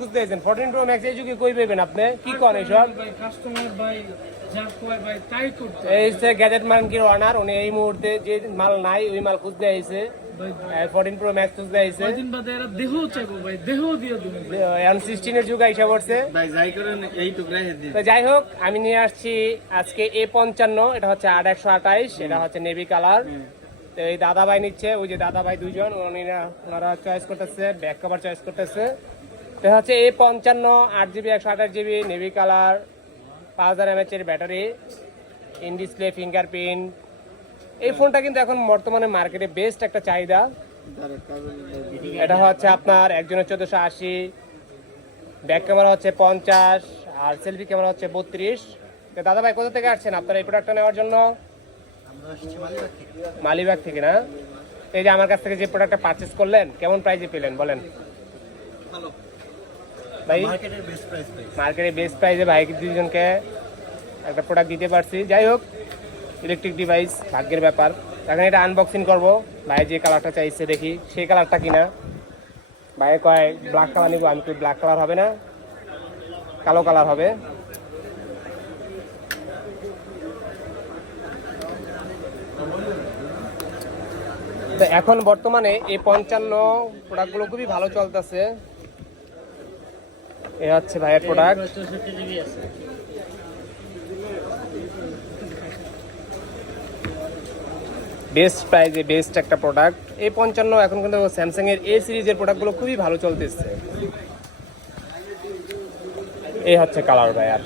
খুঁজতে আছেন pro max এই যুগে কই পাবেন আপনি? কি করেন এইসব? ভাই কাস্টমার ভাই যা কয় ভাই তাই করতে এই হচ্ছে গ্যাজেট মার্কের ওনার উনি এই মুহূর্তে যে মাল নাই ওই মাল খুঁজতে আইছে। ভাই ফোরটিন প্রো ম্যাক্স খুঁজতে আইছে। কয়দিন বাদে এরা দেহ চাইব ভাই দেহ দিয়ে দেবো এন সিক্সটিনের যুগ আইসা পড়ছে। ভাই যাই করেন এই টুকরাই দিন। তো যাই হোক আমি নিয়ে আসছি আজকে এ পঞ্চান্ন এটা হচ্ছে আট একশো আঠাইশ এটা হচ্ছে নেভি কালার এই দাদা ভাই নিচ্ছে ওই যে দাদা ভাই দুইজন ওনারা চয়েস করতেছে ব্যাক কভার চয়েস করতেছে। তো হচ্ছে এ পঞ্চান্ন, আট জিবি, একশো আঠাশ জিবি নেভি কালার পাঁচ হাজার এমএচ এর ব্যাটারি ইন ডিসপ্লে ফিঙ্গারপ্রিন্ট এই ফোনটা কিন্তু এখন বর্তমানে মার্কেটে বেস্ট একটা চাহিদা। এটা হচ্ছে আপনার একজনের চোদ্দোশো আশি ব্যাক ক্যামেরা হচ্ছে পঞ্চাশ, আর সেলফি ক্যামেরা হচ্ছে বত্রিশ। তো দাদা ভাই কোথা থেকে আসছেন? আপনারা এই প্রোডাক্টটা নেওয়ার জন্য? মালিবাগ থেকে না? এই যে আমার কাছ থেকে যে প্রোডাক্টটা পারচেস করলেন, কেমন প্রাইসে পেলেন, বলেন? প্রাইস ভাই মার্কেটে বেস্ট প্রাইসে ভাই। দুজনকে একটা প্রোডাক্ট দিতে পারছি। যাই হোক ইলেকট্রিক ডিভাইস ভাগ্যের ব্যাপার। এখন এটা আনবক্সিং করব। ভাই যে কালারটা চাইছে দেখি সেই কালারটা কিনা? ভাই কয় ব্ল্যাক কালার নিব আমি তো ব্ল্যাক কালার হবে না। কালো কালার হবে। তো এখন বর্তমানে এই পঞ্চান্ন প্রোডাক্টগুলো খুবই ভালো চলতেছে। এ হচ্ছে ভাইয়ের প্রোডাক্ট বেস্ট প্রাইজে বেস্ট একটা প্রোডাক্ট এই পঞ্চান্ন এখন কিন্তু স্যামসাং এর এ সিরিজের প্রোডাক্টগুলো খুবই ভালো চলতেছে। এই হচ্ছে কালার ভাইয়ার।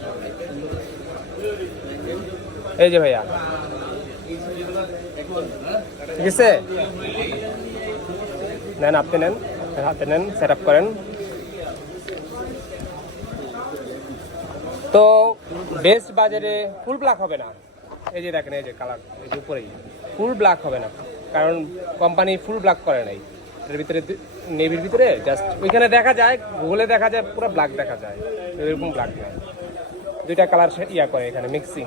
এই যে ভাইয়া। ঠিক আছে? নেন, আপনি নেন, হাতে নেন সেট আপ করেন। তো বেস্ট বাজারে ফুল ব্ল্যাক হবে না। এই যে দেখেন, এই যে কালার এই যে উপরেই। ফুল ব্ল্যাক হবে না, কারণ কোম্পানি ফুল ব্ল্যাক করে নাই। এর ভিতরে নেভির ভিতরে জাস্ট ওইখানে দেখা যায় গুগলে দেখা যায়, পুরো ব্ল্যাক দেখা যায়। এরকম ব্ল্যাক দুইটা কালার ইয়া করে এখানে মিক্সিং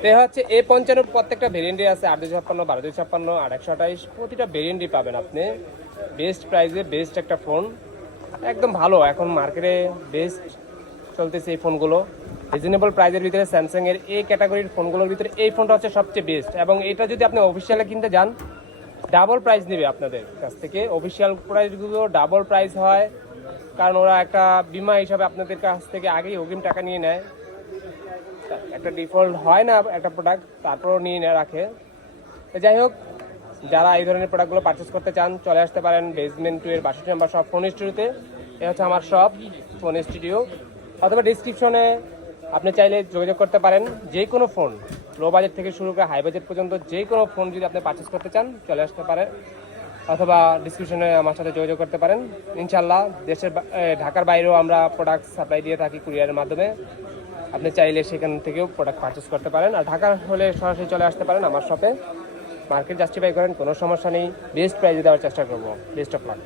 তো হচ্ছে এ পঞ্চান্ন প্রত্যেকটা ভেরিয়েন্টই আছে, আট দুই ছাপ্পান্ন, বারো দুই ছাপ্পান্ন আর একশো আঠাইশ। প্রতিটা ভেরিয়েন্টই পাবেন আপনি। বেস্ট প্রাইসে বেস্ট একটা ফোন একদম ভালো, এখন মার্কেটে বেস্ট চলতেছে এই ফোনগুলো রিজনেবল প্রাইজের ভিতরে স্যামসাং এর এই ক্যাটাগরির ফোনগুলোর ভিতরে এই ফোনটা হচ্ছে সবচেয়ে বেস্ট এবং এটা যদি আপনি অফিসিয়ালে কিনতে যান ডাবল প্রাইস নেবে আপনাদের কাছ থেকে। অফিসিয়াল প্রাইসগুলো ডাবল প্রাইস হয়, কারণ ওরা একটা বিমা হিসাবে আপনাদের কাছ থেকে আগেই অগ্রিম টাকা নিয়ে নেয়। একটা ডিফল্ট হয় না একটা প্রোডাক্ট তারপরও নিয়ে নেয় রাখে। যাই হোক, যারা এই ধরনের প্রোডাক্টগুলো পারচেস করতে চান, চলে আসতে পারেন বেসমেন্ট টু এর বাষট্টি নাম্বার সব ফোন স্টুডিওতে এ হচ্ছে আমার সব ফোন স্টুডিও অথবা ডিসক্রিপশনে আপনি চাইলে যোগাযোগ করতে পারেন যে কোনো ফোন। লো বাজেট থেকে শুরু করে হাই বাজেট পর্যন্ত যে কোনো ফোন যদি আপনি পারচেস করতে চান, চলে আসতে পারেন অথবা ডিসক্রিপশনে আমার সাথে যোগাযোগ করতে পারেন। ইনশাল্লাহ দেশের ঢাকার বাইরেও আমরা প্রোডাক্ট সাপ্লাই দিয়ে থাকি কুরিয়ারের মাধ্যমে। আপনি চাইলে সেখান থেকেও প্রোডাক্ট পারচেস করতে পারেন। আর ঢাকার হলে সরাসরি চলে আসতে পারেন আমার শপে মার্কেট জাস্টিফাই করেন, কোনো সমস্যা নেই। বেস্ট প্রাইজে দেওয়ার চেষ্টা করব। Best of luck